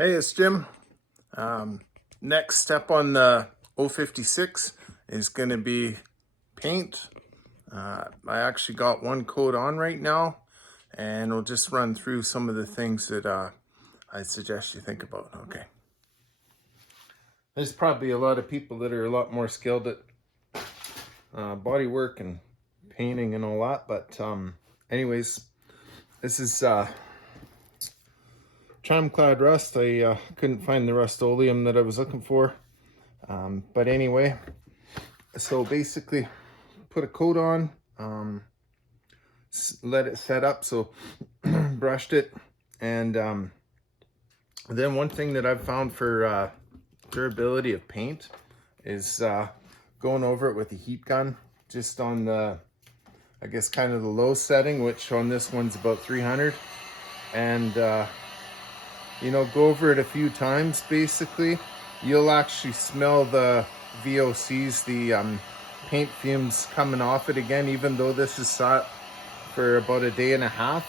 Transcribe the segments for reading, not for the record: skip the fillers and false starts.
Hey, it's Jim. Next step on the 056 is going to be paint. I actually got one coat on right now, and we'll just run through some of the things that I suggest you think about. Okay. There's probably a lot of people that are a lot more skilled at body work and painting and all that, but anyways, this is Trim-clad rust. I couldn't find the Rust-Oleum that I was looking for. But anyway, so basically put a coat on, let it set up, so brushed it. And then one thing that I've found for durability of paint is going over it with a heat gun, just on the, I guess, kind of the low setting, which on this one's about 300. And you know, go over it a few times. Basically, you'll actually smell the VOCs, the paint fumes coming off it again, even though this is sat for about a day and a half.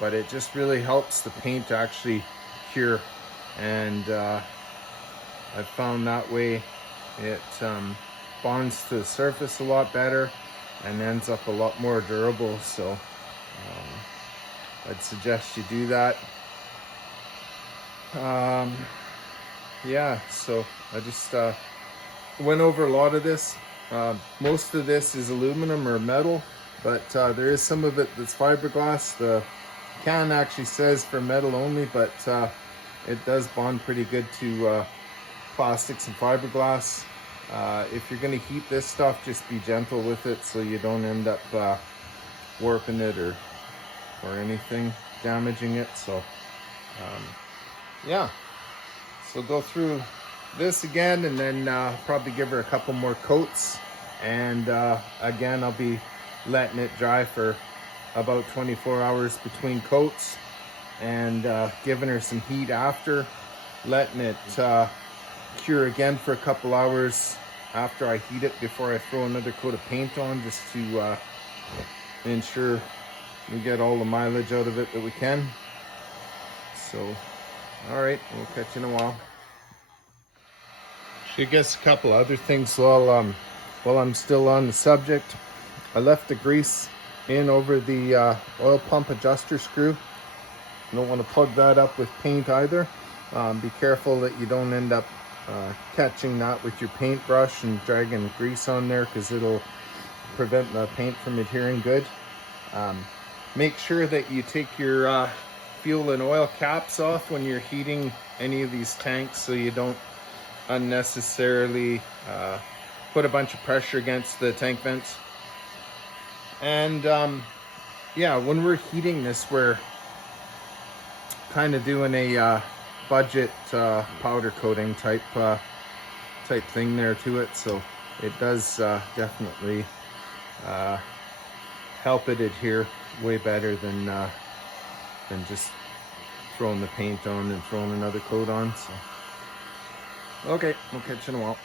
But it just really helps the paint actually cure, and I've found that way it bonds to the surface a lot better and ends up a lot more durable. So I'd suggest you do that. Yeah, so I just went over a lot of this. Most of this is aluminum or metal, but there is some of it that's fiberglass. The can actually says for metal only, but it does bond pretty good to plastics and fiberglass. If you're going to heat this stuff, just be gentle with it so you don't end up warping it or anything, damaging it. So yeah, so go through this again, and then probably give her a couple more coats, and again I'll be letting it dry for about 24 hours between coats, and giving her some heat after, letting it cure again for a couple hours after I heat it before I throw another coat of paint on, just to ensure we get all the mileage out of it that we can. So all right, we'll catch you in a while. I guess a couple other things while I'm still on the subject. I left the grease in over the oil pump adjuster screw. You don't want to plug that up with paint either. Be careful that you don't end up catching that with your paintbrush and dragging grease on there, because it'll prevent the paint from adhering good. Make sure that you take your fuel and oil caps off when you're heating any of these tanks, so you don't unnecessarily put a bunch of pressure against the tank vents. And yeah, when we're heating this, we're kind of doing a budget powder coating type thing there to it, so it does definitely help it adhere way better than just throwing the paint on and throwing another coat on. So okay, we'll catch you in a while.